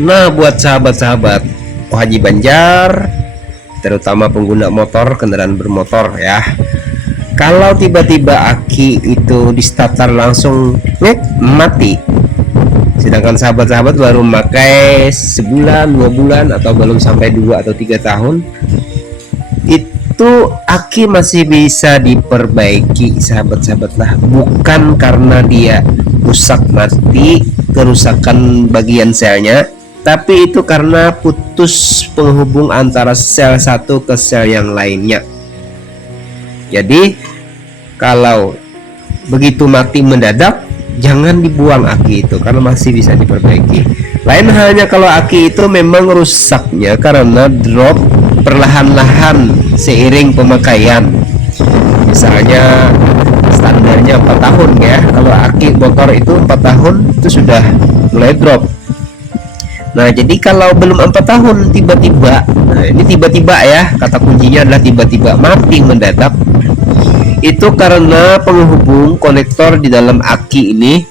Nah, buat sahabat-sahabat Haji Banjar, terutama pengguna motor, kendaraan bermotor ya. Kalau tiba-tiba aki itu di starter langsung mati, sedangkan sahabat-sahabat baru memakai sebulan, 2 bulan, atau belum sampai 2 atau 3 tahun, itu aki masih bisa diperbaiki sahabat-sahabat lah, bukan karena dia rusak mati, kerusakan bagian selnya, tapi itu karena putus penghubung antara sel satu ke sel yang lainnya. Jadi kalau begitu mati mendadak, jangan dibuang aki itu karena masih bisa diperbaiki. Lain halnya kalau aki itu memang rusaknya karena drop perlahan-lahan seiring pemakaian. Misalnya standarnya 4 tahun ya. Kalau aki motor itu 4 tahun itu sudah mulai drop. Nah, jadi kalau belum 4 tahun tiba-tiba, nah ini tiba-tiba ya, kata kuncinya adalah tiba-tiba mati mendadak, itu karena penghubung konektor di dalam aki ini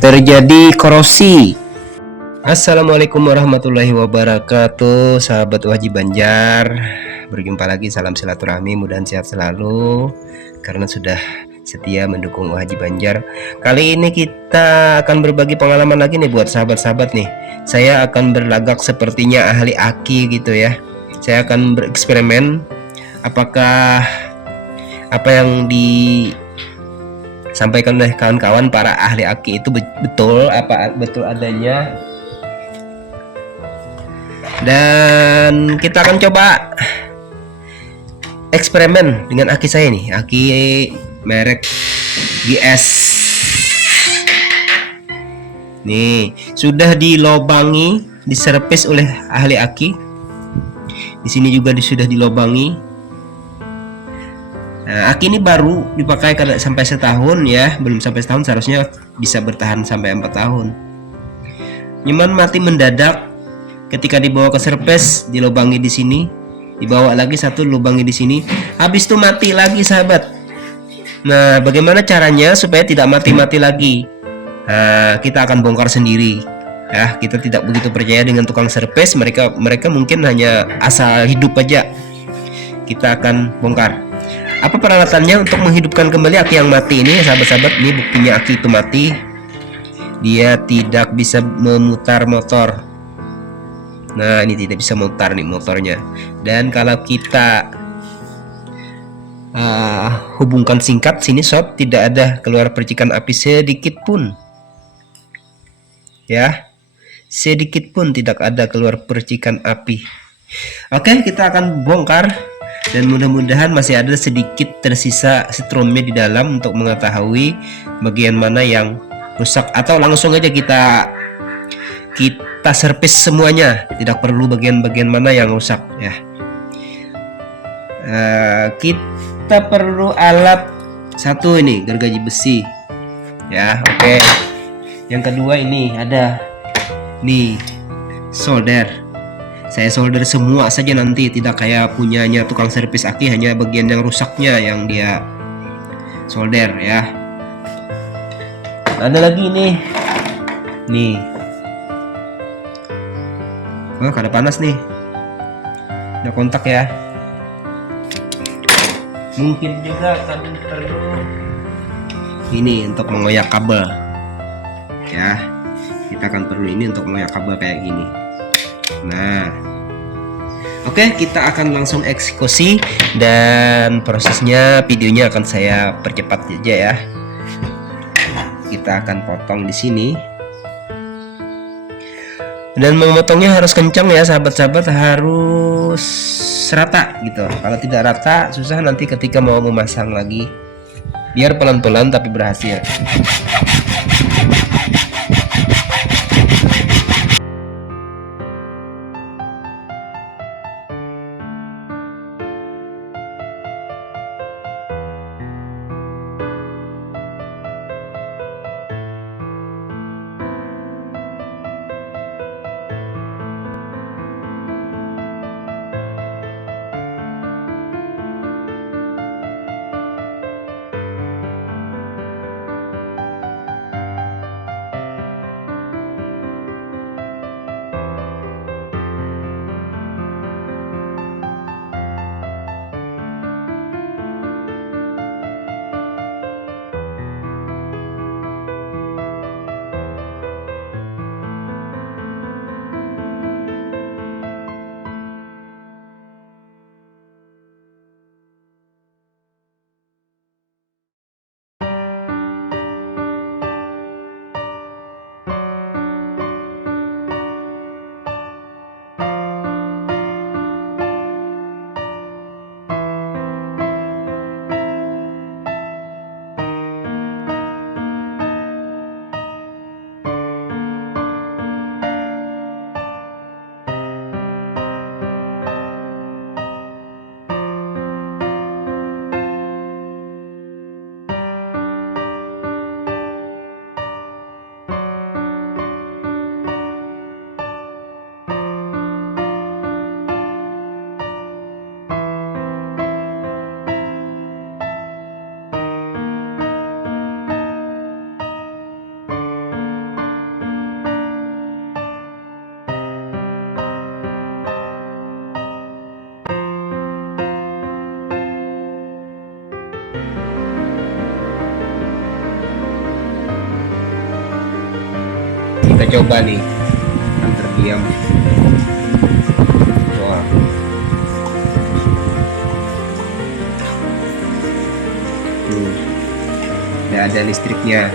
terjadi korosi. Assalamualaikum warahmatullahi wabarakatuh, sahabat Haji Banjar. Berjumpa lagi, salam silaturahmi, mudah sehat selalu karena sudah setia mendukung Haji Banjar. Kali ini kita akan berbagi pengalaman lagi nih buat sahabat-sahabat nih. Saya akan berlagak sepertinya ahli aki gitu ya. Saya akan bereksperimen apakah apa yang disampaikan oleh kawan-kawan para ahli aki itu betul adanya, dan kita akan coba eksperimen dengan aki saya nih, aki merek GS. Nih, sudah dilobangi, diservis oleh ahli aki. Di sini juga sudah dilobangi. Nah, aki ini baru dipakai sampai setahun ya, belum sampai setahun, seharusnya bisa bertahan sampai 4 tahun. Nyaman mati mendadak ketika dibawa ke servis, dilobangi di sini, dibawa lagi satu, lubangi di sini, habis itu mati lagi sahabat. Nah, bagaimana caranya supaya tidak mati-mati lagi? Nah, kita akan bongkar sendiri. Ya, kita tidak begitu percaya dengan tukang servis, mereka mungkin hanya asal hidup aja. Kita akan bongkar. Apa peralatannya untuk menghidupkan kembali aki yang mati ini, sahabat-sahabat? Ini buktinya aki itu mati. Dia tidak bisa memutar motor. Nah, ini tidak bisa memutar nih motornya. Dan kalau kita hubungkan singkat sini sob, tidak ada keluar percikan api sedikit pun. Ya, sedikit pun tidak ada keluar percikan api. Oke, kita akan bongkar. Dan mudah-mudahan masih ada sedikit tersisa stromnya di dalam untuk mengetahui bagian mana yang rusak, atau langsung aja kita servis semuanya, tidak perlu bagian-bagian mana yang rusak ya. Kita perlu alat satu ini, gergaji besi ya. Oke, yang kedua ini ada nih solder. Saya solder semua saja nanti, tidak kayak punyanya tukang servis aki, hanya bagian yang rusaknya yang dia solder ya. Ada lagi nih. Oh, kada panas nih. Ada kontak ya. Mungkin juga akan perlu ini untuk mengoyak kabel. Ya. Kita akan perlu ini untuk mengoyak kabel kayak gini. Nah, oke, kita akan langsung eksekusi, dan prosesnya videonya akan saya percepat aja ya. Kita akan potong di sini, dan memotongnya harus kencang ya sahabat-sahabat, harus rata gitu. Kalau tidak rata susah nanti ketika mau memasang lagi. Biar pelan-pelan tapi berhasil. coba nih akan terdiam. Wah. Udah ada listriknya.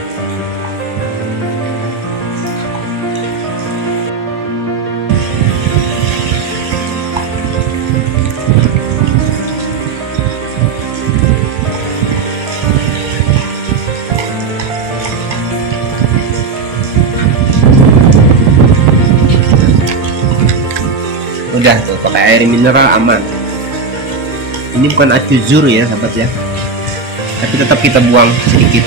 Udah tuh, pakai air mineral aman. Ini bukan acuzur ya sahabat ya, tapi tetap kita buang sedikit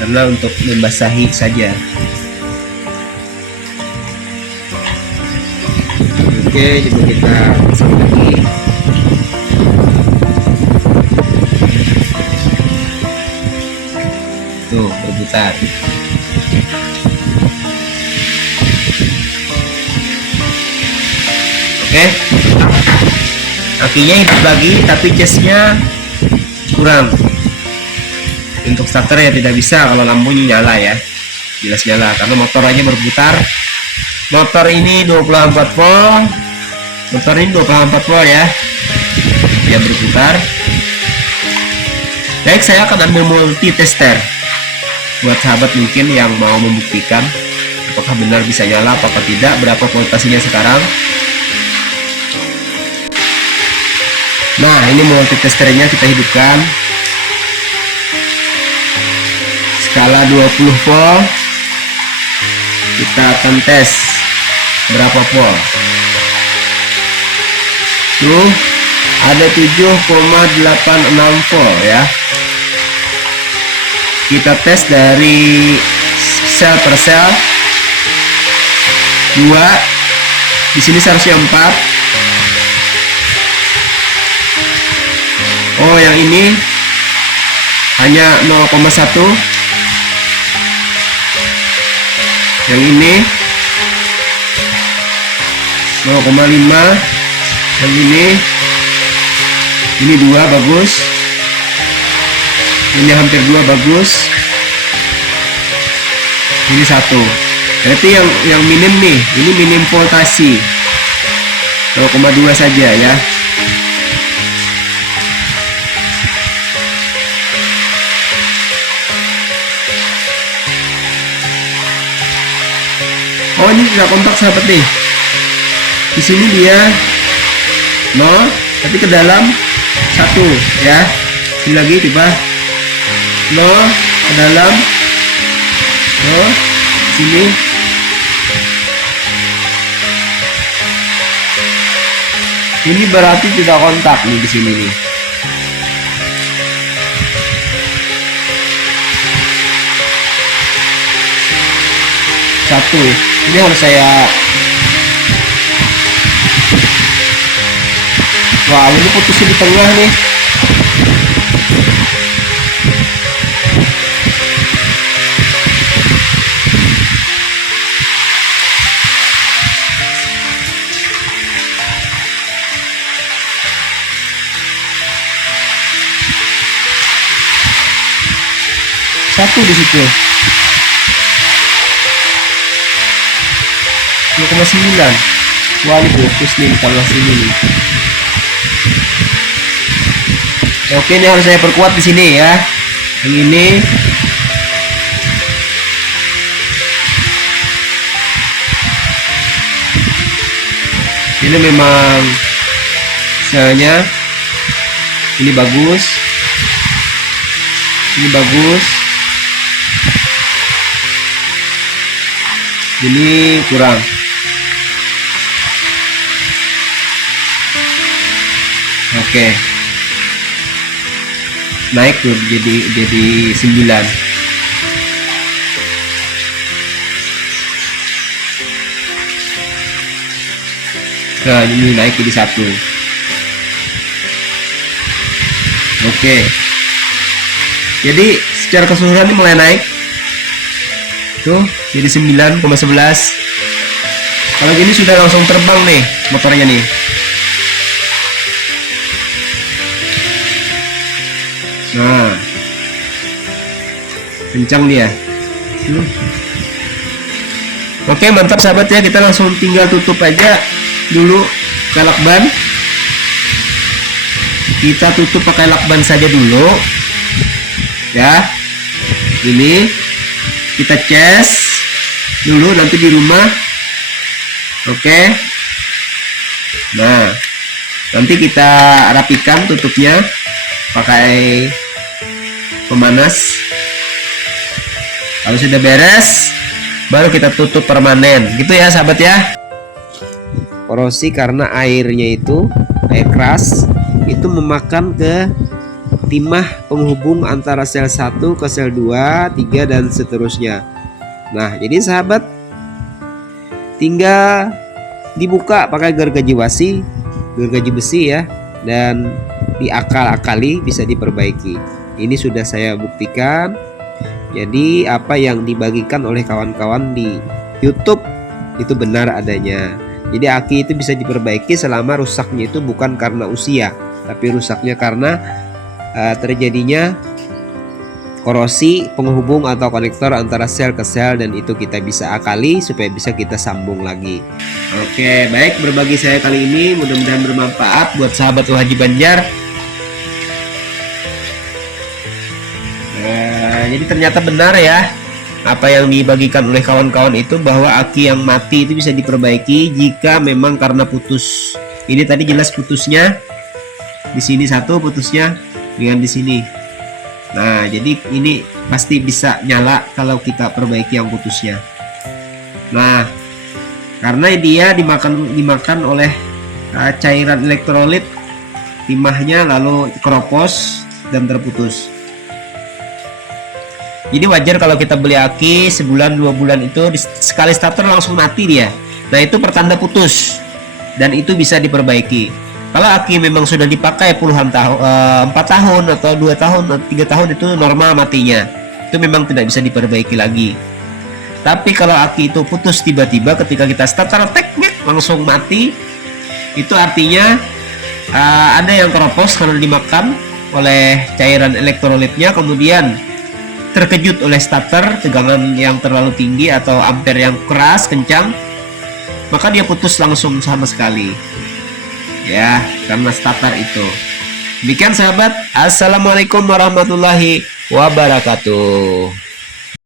karena untuk membasahi saja. Oke, coba kita pasang lagi. Tuh berputar. Oke, akinya hidup lagi tapi casnya kurang. Untuk starter ya tidak bisa kalau lampunya nyala ya, jelas nyala karena motor aja berputar. Motor ini 24 volt, motor ini 24 volt ya, dia berputar. Baik, saya akan ambil multi tester buat sahabat mungkin yang mau membuktikan apakah benar bisa nyala apakah tidak, berapa voltasenya sekarang. Nah, ini multitesternya kita hidupkan. Skala 20 volt. Kita akan tes berapa volt. Tuh, ada 7,86 volt ya. Kita tes dari sel per sel. 2. Di sini seharusnya 4. Oh, yang ini hanya 0,1. Yang ini 0,5. Yang ini 2 bagus. Ini hampir 2 bagus. Ini 1. Berarti yang minim nih, ini minim voltasi 0,2 saja ya. Oh, ini tidak kontak sahabat nih. Di sini dia 0, tapi ke dalam 1 ya. Ini lagi coba 0 ke dalam 0 sini. Ini berarti tidak kontak nih di sini nih. Satu, ini harus saya. Wah, ini putusnya di tengah nih. Satu di situ. 2,9. Wah, ini fokus nih di tengah sini nih. Oke, ini harus saya perkuat di sini ya. Yang ini memang selnya ini bagus, ini bagus, ini kurang. Oke, naik tuh jadi 9. Nah, ini naik jadi 1. Oke, jadi secara keseluruhan ini mulai naik tuh jadi 9,11. Kalau gini sudah langsung terbang nih motornya nih. Nah, kencang dia. Oke, mantap sahabat ya, kita langsung tinggal tutup aja dulu pakai lakban. Kita tutup pakai lakban saja dulu ya. Ini kita cas dulu nanti di rumah. Oke, nah nanti kita rapikan tutupnya pakai pemanas. Kalau sudah beres baru kita tutup permanen gitu ya sahabat ya. Korosi karena airnya itu air keras, itu memakan ke timah penghubung antara sel 1 ke sel 2, 3 dan seterusnya. Nah, jadi sahabat tinggal dibuka pakai gergaji besi ya, dan diakal-akali bisa diperbaiki. Ini sudah saya buktikan. Jadi apa yang dibagikan oleh kawan-kawan di YouTube itu benar adanya. Jadi aki itu bisa diperbaiki selama rusaknya itu bukan karena usia, tapi rusaknya karena terjadinya korosi penghubung atau konektor antara sel ke sel, dan itu kita bisa akali supaya bisa kita sambung lagi. Oke, baik, berbagi saya kali ini mudah-mudahan bermanfaat buat sahabat Haji Banjar. Jadi ternyata benar ya apa yang dibagikan oleh kawan-kawan itu, bahwa aki yang mati itu bisa diperbaiki jika memang karena putus. Ini tadi jelas putusnya di sini satu putusnya dengan di sini. Nah, jadi ini pasti bisa nyala kalau kita perbaiki yang putusnya. Nah, karena dia dimakan oleh cairan elektrolit timahnya, lalu keropos dan terputus. Jadi wajar kalau kita beli aki sebulan 2 bulan itu sekali starter langsung mati dia. Nah, itu pertanda putus dan itu bisa diperbaiki. Kalau aki memang sudah dipakai puluhan tahun, 4 tahun atau 2 tahun atau 3 tahun, itu normal matinya. Itu memang tidak bisa diperbaiki lagi. Tapi kalau aki itu putus tiba-tiba ketika kita starter teknik langsung mati, itu artinya ada yang keropos karena dimakan oleh cairan elektrolitnya, kemudian terkejut oleh starter, tegangan yang terlalu tinggi atau ampere yang keras kencang, maka dia putus langsung sama sekali ya, karena starter itu. Demikian sahabat, assalamualaikum warahmatullahi wabarakatuh.